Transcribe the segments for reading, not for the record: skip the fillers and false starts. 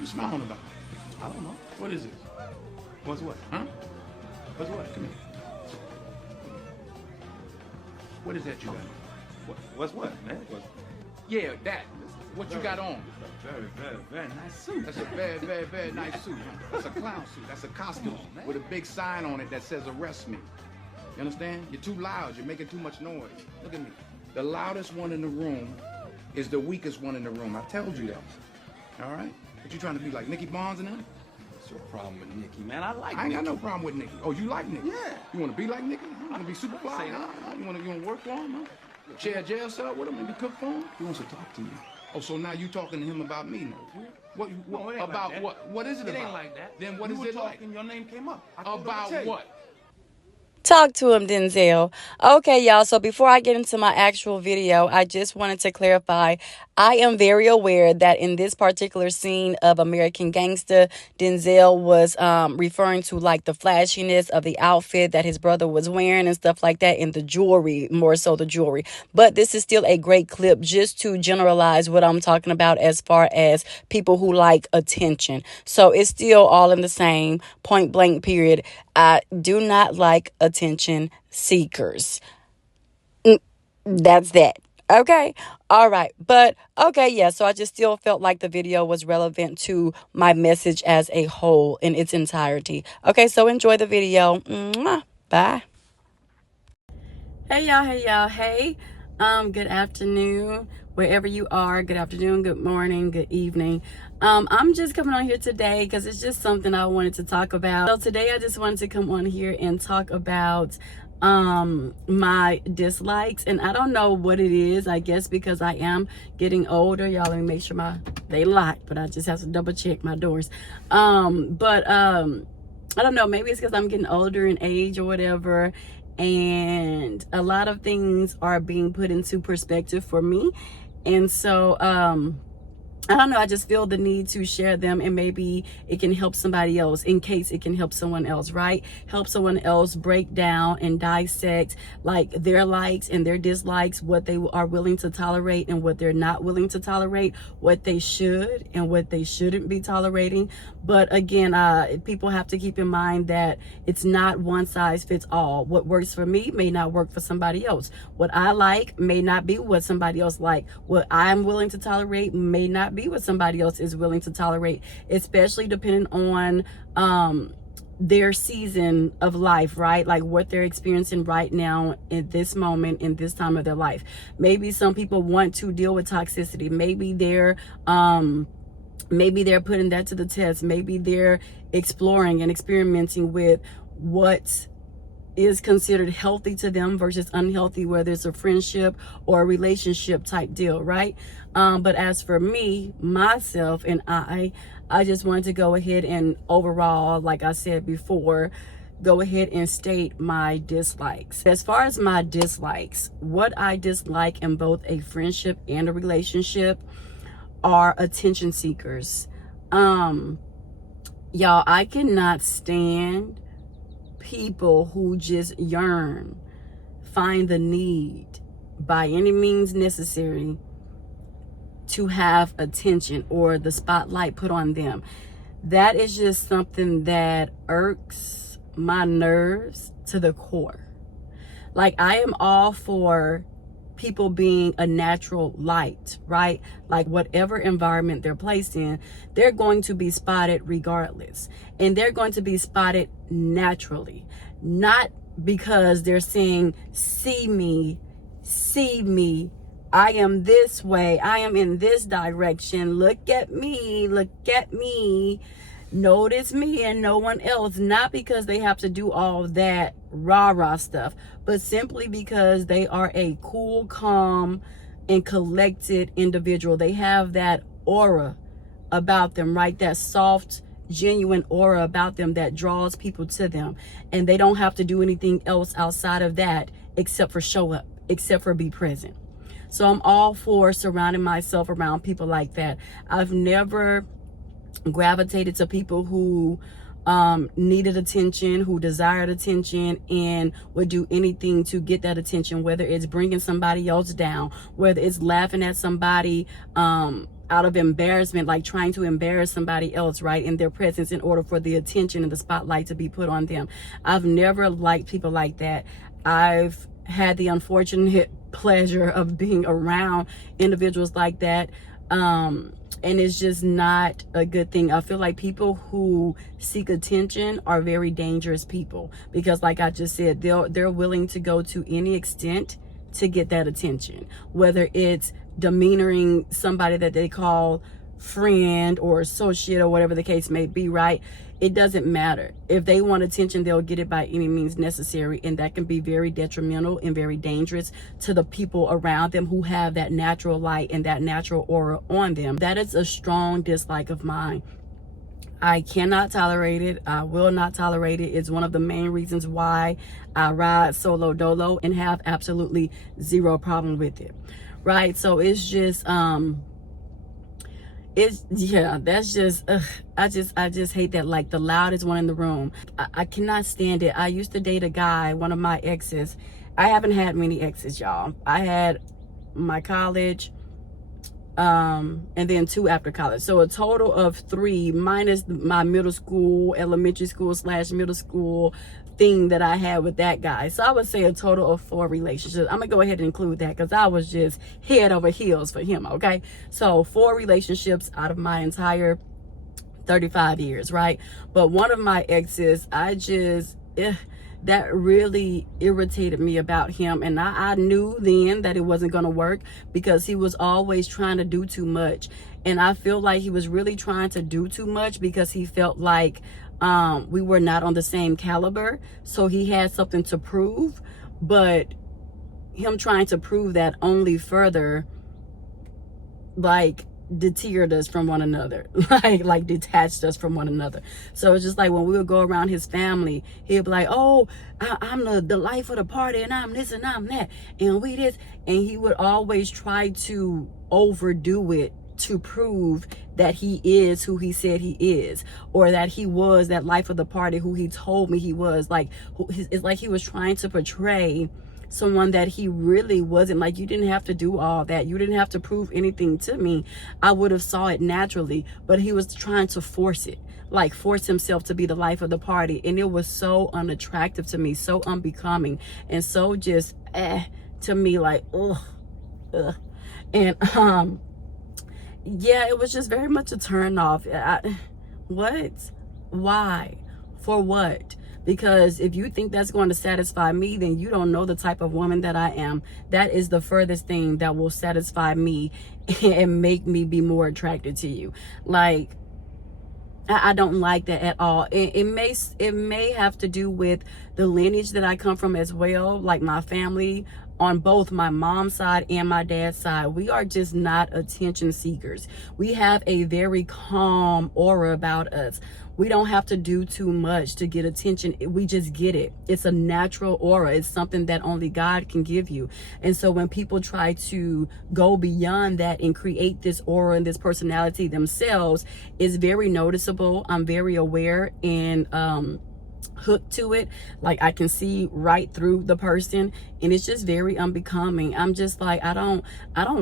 you smiling about? I don't know. What is this? What's what? Huh? What's what? Come here. What is that you got? What's what, man? Yeah, that. What you got on? Very, very, very nice suit. That's a very, very, very nice suit. Huh? That's a clown suit. That's a costume with a big sign on it that says arrest me. You understand? You're too loud. You're making too much noise. Look at me. The loudest one in the room is the weakest one in the room. I told you that. All right? But you trying to be like Nicky Barnes and them? What's your problem with Nikki, man? I like I ain't Nikki. got no problem with Nicky. Oh, you like Nicky? Yeah. You want to be like Nicky? You want to be super fly? Say Huh? that. You want to work for him? Huh? Share a jail cell with him? Maybe cook for him? He wants to talk to you. Oh, so now you talking to him about me now? What? No, it ain't about like that. what? What is it, It about? ain't like that. Then what We is were it like? talking, your name came up. I told him to About tell you. what? Talk to him, Denzel. Okay, y'all. So before I get into my actual video, I just wanted to clarify. I am very aware that in this particular scene of American Gangster, Denzel was referring to like the flashiness of the outfit that his brother was wearing and stuff like that, and the jewelry, more so the jewelry. But this is still a great clip just to generalize what I'm talking about as far as people who like attention. So it's still all in the same point blank period. I do not like attention seekers. That's that. Okay. All right. But okay. Yeah. So I just still felt like the video was relevant to my message as a whole in its entirety. Okay. So enjoy the video. Mwah. Bye. Hey, y'all. Hey, y'all. Hey. Good afternoon. Wherever you are, good afternoon, good morning, good evening. I'm just coming on here today because it's just something I wanted to talk about. So today I just wanted to come on here and talk about my dislikes, and I don't know what it is. I guess because I am getting older. Y'all, let me make sure they locked, but I just have to double check my doors. I don't know, maybe it's because I'm getting older in age or whatever, and a lot of things are being put into perspective for me. And so I don't know, I just feel the need to share them, and maybe it can help somebody else, in case it can help someone else, right? Help someone else break down and dissect like their likes and their dislikes, what they are willing to tolerate and what they're not willing to tolerate, what they should and what they shouldn't be tolerating. But again, people have to keep in mind that it's not one size fits all. What works for me may not work for somebody else. What I like may not be what somebody else like. What I'm willing to tolerate may not be what somebody else is willing to tolerate, especially depending on their season of life, right? Like what they're experiencing right now in this moment, in this time of their life. Maybe some people want to deal with toxicity. Maybe they're putting that to the test. Maybe they're exploring and experimenting with what is considered healthy to them versus unhealthy, whether it's a friendship or a relationship type deal, right? But as for me, myself, and I just wanted to go ahead and overall, like I said before, go ahead and state my dislikes. As far as my dislikes, what I dislike in both a friendship and a relationship are attention seekers. Y'all, I cannot stand people who just find the need by any means necessary to have attention or the spotlight put on them. That is just something that irks my nerves to the core. Like, I am all for people being a natural light, right? Like whatever environment they're placed in, they're going to be spotted regardless. And they're going to be spotted naturally, not because they're saying, see me, I am this way, I am in this direction, look at me, notice me and no one else. Not because they have to do all that rah-rah stuff, but simply because they are a cool, calm, and collected individual. They have that aura about them, right? That soft, genuine aura about them that draws people to them. And they don't have to do anything else outside of that except for show up, except for be present. So I'm all for surrounding myself around people like that. I've never gravitated to people who needed attention, who desired attention, and would do anything to get that attention, whether it's bringing somebody else down, whether it's laughing at somebody out of embarrassment, like trying to embarrass somebody else, right, in their presence in order for the attention and the spotlight to be put on them. I've never liked people like that. I've had the unfortunate pleasure of being around individuals like that. And it's just not a good thing. I feel like people who seek attention are very dangerous people, because like I just said, they're willing to go to any extent to get that attention, whether it's demeanoring somebody that they call friend or associate or whatever the case may be, right? It doesn't matter. If they want attention, they'll get it by any means necessary, and that can be very detrimental and very dangerous to the people around them who have that natural light and that natural aura on them. That is a strong dislike of mine. I cannot tolerate it. I will not tolerate it. It's one of the main reasons why I ride solo dolo and have absolutely zero problem with it, right? So it's just that's just I just hate that, like, the loudest one in the room. I cannot stand it. I used to date a guy, one of my exes. I haven't had many exes, y'all. I had my college, and then 2 after college, so a total of 3 minus my middle school, elementary school / middle school thing that I had with that guy. So I would say a total of 4 relationships. I'm gonna go ahead and include that because I was just head over heels for him. Okay, so 4 relationships out of my entire 35 years, right? But one of my exes, I just that really irritated me about him, and I knew then that it wasn't going to work because he was always trying to do too much. And I feel like he was really trying to do too much because he felt like we were not on the same caliber, so he had something to prove. But him trying to prove that only further, like, deterred us from one another, like detached us from one another. So it's just like when we would go around his family, he'd be like, oh, I'm the life of the party, and I'm this and I'm that, and we this, and he would always try to overdo it to prove that he is who he said he is, or that he was that life of the party who he told me he was. Like, it's like he was trying to portray someone that he really wasn't. Like, you didn't have to do all that. You didn't have to prove anything to me. I would have saw it naturally, but he was trying to force it, like force himself to be the life of the party. And it was so unattractive to me, so unbecoming, and so just to me, like, ugh. And yeah, it was just very much a turn off. What? Why? For what? Because if you think that's going to satisfy me, then you don't know the type of woman that I am. That is the furthest thing that will satisfy me and make me be more attracted to you. Like, I don't like that at all. It may have to do with the lineage that I come from as well. Like, my family on both my mom's side and my dad's side, we are just not attention seekers. We have a very calm aura about us. We don't have to do too much to get attention. We just get it. It's a natural aura. It's something that only God can give you. And so when people try to go beyond that and create this aura and this personality themselves, it's very noticeable. I'm very aware and hooked to it. Like, I can see right through the person, and it's just very unbecoming. I'm just like, I don't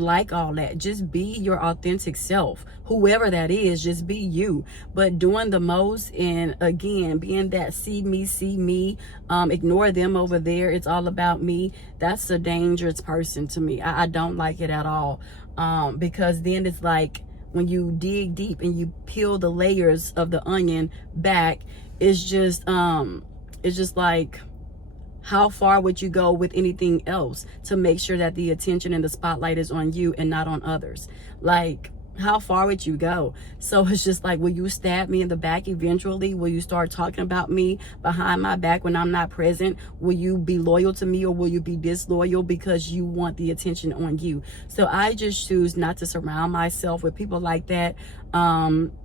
like all that. Just be your authentic self, whoever that is. Just be you. But doing the most, and again, being that see me, ignore them over there, it's all about me, that's a dangerous person to me. I don't like it at all, because then it's like when you dig deep and you peel the layers of the onion back, it's just like, how far would you go with anything else to make sure that the attention and the spotlight is on you and not on others? Like, how far would you go? So it's just like, will you stab me in the back eventually? Will you start talking about me behind my back when I'm not present? Will you be loyal to me, or will you be disloyal because you want the attention on you? So I just choose not to surround myself with people like that.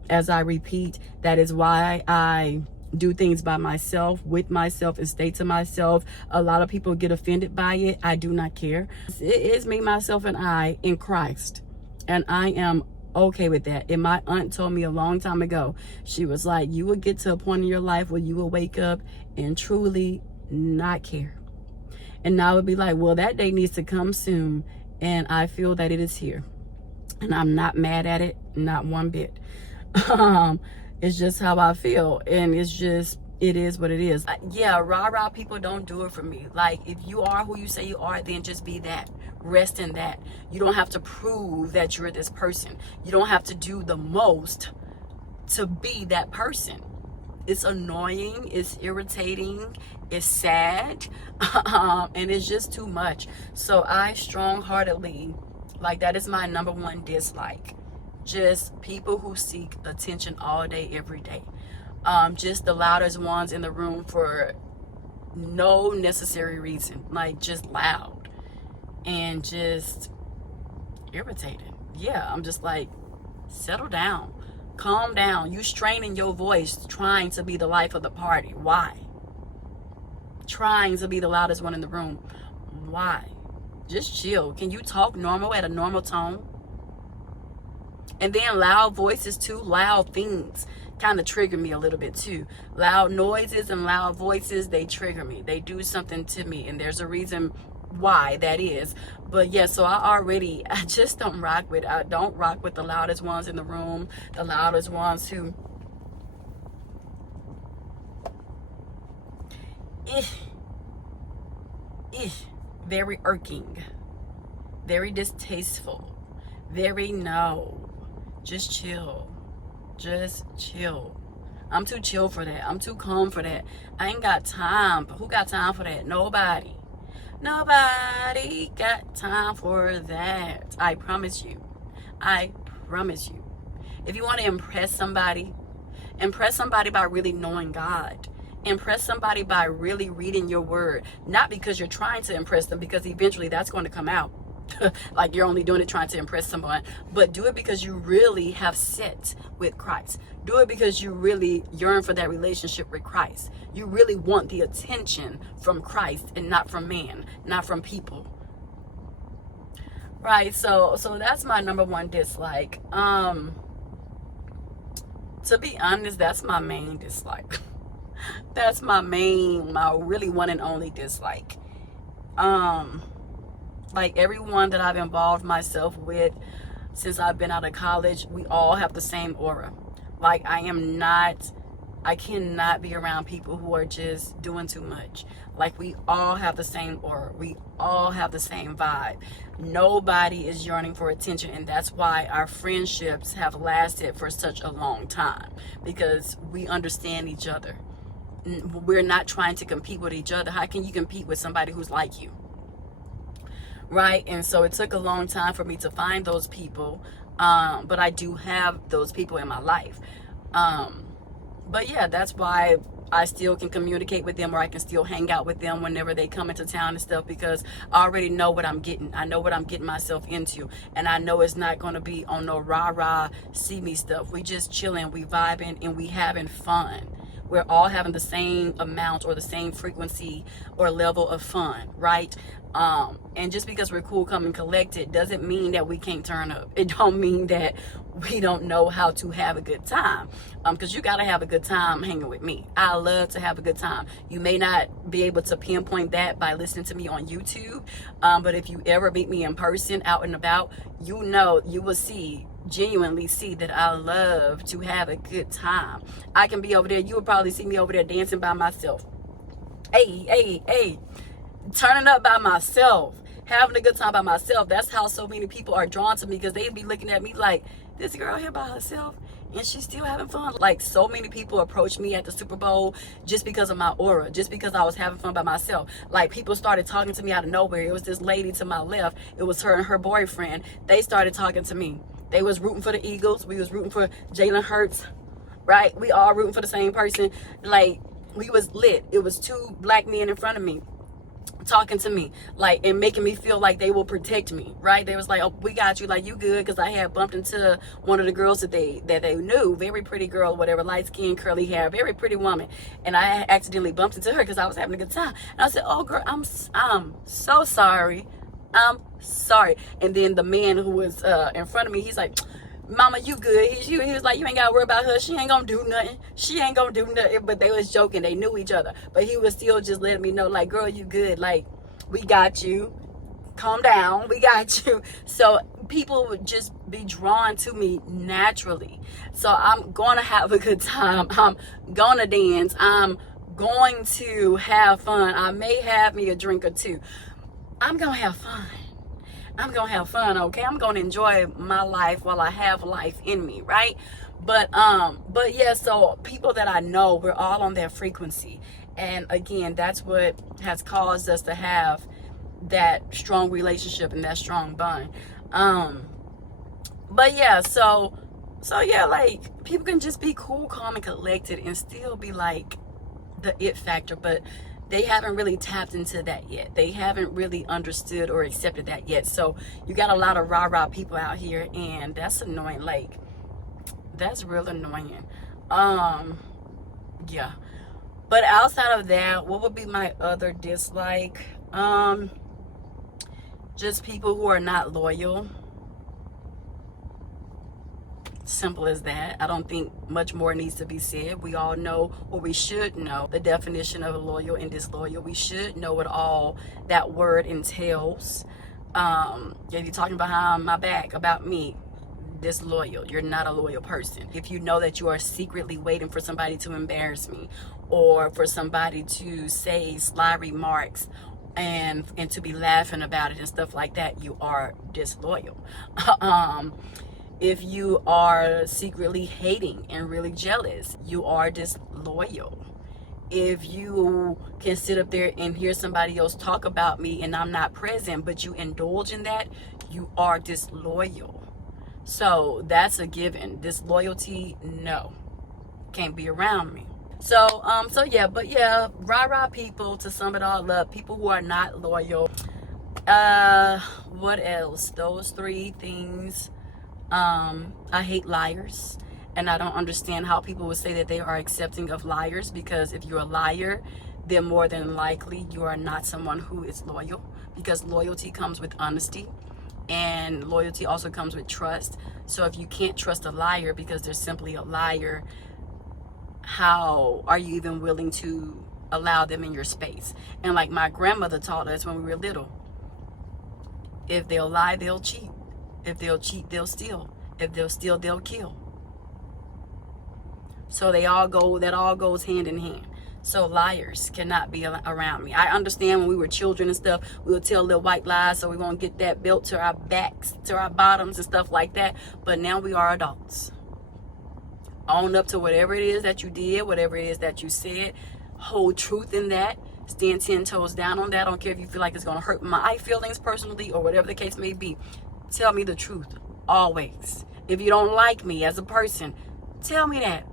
As I repeat, that is why I do things by myself, with myself, and stay to myself. A lot of people get offended by it. I do not care. It is me, myself, and I in Christ, and I am okay with that. And my aunt told me a long time ago, she was like, you will get to a point in your life where you will wake up and truly not care. And I would be like, well, that day needs to come soon, and I feel that it is here. And I'm not mad at it, not one bit. It's just how I feel, and it's just, it is what it is. Yeah, rah-rah people don't do it for me. Like, if you are who you say you are, then just be that. Rest in that. You don't have to prove that you're this person. You don't have to do the most to be that person. It's annoying, it's irritating, it's sad, and it's just too much. So I strong-heartedly, like, that is my number one dislike. Just people who seek attention all day, every day. Just the loudest ones in the room for no necessary reason. Like, just loud and just irritated. Yeah, I'm just like, settle down. Calm down. You straining your voice trying to be the life of the party. Why? Trying to be the loudest one in the room. Why? Just chill. Can you talk normal at a normal tone? And then loud voices too, loud things kind of trigger me a little bit too. Loud noises and loud voices, they trigger me. They do something to me, and there's a reason why that is. But yeah, so I just don't rock with, I don't rock with the loudest ones in the room, the loudest ones who very irking, very distasteful, very no. Just chill. Just chill. I'm too chill for that. I'm too calm for that. I ain't got time. Who got time for that? Nobody. Nobody got time for that. I promise you. I promise you. If you want to impress somebody by really knowing God. Impress somebody by really reading your word. Not because you're trying to impress them, because eventually that's going to come out. Like you're only doing it trying to impress someone, but do it because you really have set with Christ. Do it because you really yearn for that relationship with Christ. You really want the attention from Christ and not from man, not from people. Right, so that's my number one dislike. To be honest, that's my main dislike. That's my really one and only dislike. Like everyone that I've involved myself with since I've been out of college, we all have the same aura. Like I cannot be around people who are just doing too much. Like we all have the same aura. We all have the same vibe. Nobody is yearning for attention, and that's why our friendships have lasted for such a long time, because we understand each other. We're not trying to compete with each other. How can you compete with somebody who's like you? Right? And so it took a long time for me to find those people, but I do have those people in my life. But yeah, that's why I still can communicate with them, or I can still hang out with them whenever they come into town and stuff, because I already know what I'm getting. I know what I'm getting myself into, and I know it's not going to be on no rah-rah see me stuff. We just chilling, we vibing, and we having fun. We're all having the same amount or the same frequency or level of fun, right? And just because we're cool, calm, and collected doesn't mean that we can't turn up. It don't mean that we don't know how to have a good time. Because you gotta have a good time hanging with me. I love to have a good time. You may not be able to pinpoint that by listening to me on YouTube, but if you ever meet me in person, out and about, you will genuinely see that I love to have a good time. I can be over there, you will probably see me over there dancing by myself. Hey, turning up by myself, having a good time by myself. That's how so many people are drawn to me, because they be looking at me like, this girl here by herself and she's still having fun. Like, so many people approached me at the Super Bowl just because of my aura, just because I was having fun by myself. Like, people started talking to me out of nowhere. It was this lady to my left, it was her and her boyfriend. They started talking to me. They was rooting for the Eagles. We was rooting for Jalen Hurts, right? We all rooting for the same person. Like, we was lit. It was two black men in front of me talking to me, like, and making me feel like they will protect me, right? They was like, oh, we got you, like, you good, because I had bumped into one of the girls that they knew, very pretty girl, whatever, light skin, curly hair, very pretty woman, and I accidentally bumped into her because I was having a good time, and I said, oh girl, I'm so sorry, I'm sorry. And then the man who was in front of me, he's like, mama, you good? He was like, you ain't gotta worry about her. She ain't gonna do nothing. She ain't gonna do nothing. But they was joking. They knew each other. But he was still just letting me know, like, girl, you good. Like, we got you. Calm down. We got you. So people would just be drawn to me naturally. So I'm gonna have a good time. I'm gonna dance. I'm going to have fun. I may have me a drink or two. I'm gonna have fun. I'm gonna have fun, okay? I'm gonna enjoy my life while I have life in me, right? But yeah, so people that I know, we're all on that frequency. And again, that's what has caused us to have that strong relationship and that strong bond. But yeah, so yeah, like, people can just be cool, calm, and collected and still be like the it factor, but they haven't really tapped into that yet. They haven't really understood or accepted that yet. So you got a lot of rah-rah people out here, and that's annoying. Like, that's real annoying. Yeah. But outside of that, what would be my other dislike? Just people who are not loyal. Simple as that. I don't think much more needs to be said. We all know, or we should know, the definition of loyal and disloyal. We should know what all that word entails. If you're talking behind my back about me, disloyal, you're not a loyal person. If you know that you are secretly waiting for somebody to embarrass me, or for somebody to say sly remarks and to be laughing about it and stuff like that, you are disloyal. If you are secretly hating and really jealous, you are disloyal. If you can sit up there and hear somebody else talk about me and I'm not present, but you indulge in that, you are disloyal. So that's a given. Disloyalty, no, can't be around me. So yeah, but yeah, rah-rah people, to sum it all up, people who are not loyal. What else? Those three things. I hate liars, and I don't understand how people would say that they are accepting of liars, because if you're a liar, then more than likely you are not someone who is loyal, because loyalty comes with honesty, and loyalty also comes with trust. So if you can't trust a liar because they're simply a liar, how are you even willing to allow them in your space? And like my grandmother taught us when we were little, if they'll lie, they'll cheat. If they'll cheat, they'll steal. If they'll steal, they'll kill. So that all goes hand in hand. So liars cannot be around me. I understand when we were children and stuff, we would tell little white lies so we won't get that belt to our backs, to our bottoms and stuff like that. But now we are adults. Own up to whatever it is that you did, whatever it is that you said. Hold truth in that. Stand 10 toes down on that. I don't care if you feel like it's going to hurt my feelings personally or whatever the case may be. Tell me the truth, always. If you don't like me as a person, tell me that.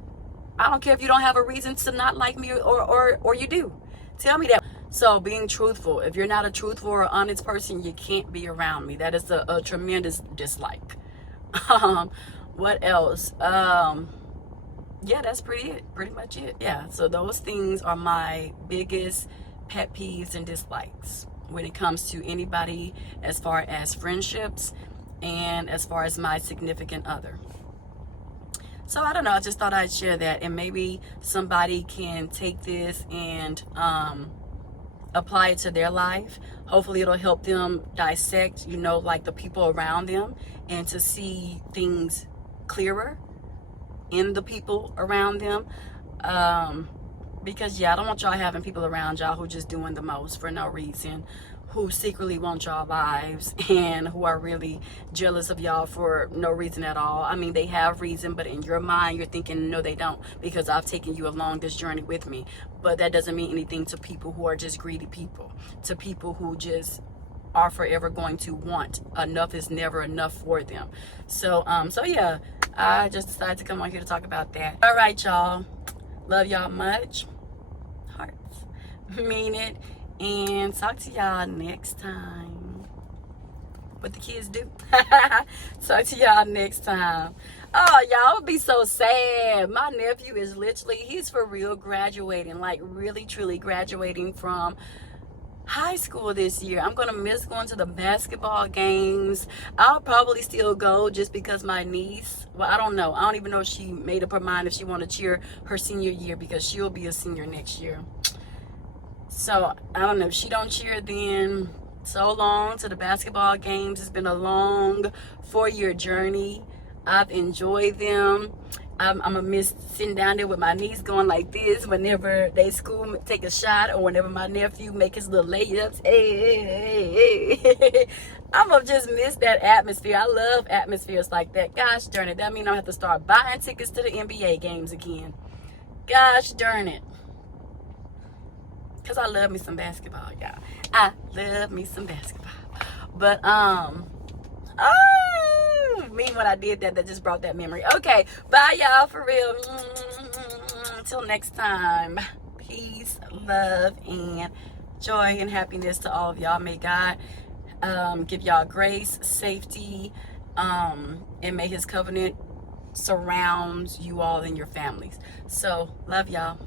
I don't care if you don't have a reason to not like me or you do. Tell me that. So being truthful, if you're not a truthful or honest person, you can't be around me. That is a tremendous dislike. What else? Yeah, that's pretty much it. Yeah, so those things are my biggest pet peeves and dislikes when it comes to anybody, as far as friendships and as far as my significant other. So I don't know, I just thought I'd share that, and maybe somebody can take this and apply it to their life. Hopefully it'll help them dissect, like the people around them, and to see things clearer in the people around them. Because yeah, I don't want y'all having people around y'all who just doing the most for no reason, who secretly want y'all lives, and who are really jealous of y'all for no reason at all. I mean, they have reason, but in your mind you're thinking, no, they don't, because I've taken you along this journey with me. But that doesn't mean anything to people who are just greedy people, to people who just are forever going to want. Enough is never enough for them. So yeah, I just decided to come on here to talk about that. All right, y'all, love y'all much. Hearts, mean it, and talk to y'all next time. What the kids do. Talk to y'all next time. Oh, y'all would be so sad. My nephew is literally, he's for real graduating, like really truly graduating from high school this year. I'm gonna miss going to the basketball games. I'll probably still go just because my niece, well, I don't know, I don't even know if she made up her mind if she want to cheer her senior year, because she'll be a senior next year. So I don't know, if she don't cheer, then so long to the basketball games. It's been a long 4-year journey. I've enjoyed them. I'm gonna miss sitting down there with my niece going like this whenever they school take a shot, or whenever my nephew make his little layups. Hey. I'm gonna just miss that atmosphere. I love atmospheres like that. Gosh darn it, that means I have to start buying tickets to the NBA games again. Gosh darn it. Cause I love me some basketball, y'all. I love me some basketball. But me when I did that just brought that memory. Okay, bye y'all, for real. Until next time, peace, love, and joy and happiness to all of y'all. May God give y'all grace, safety, and may his covenant surround you all and your families. So love y'all.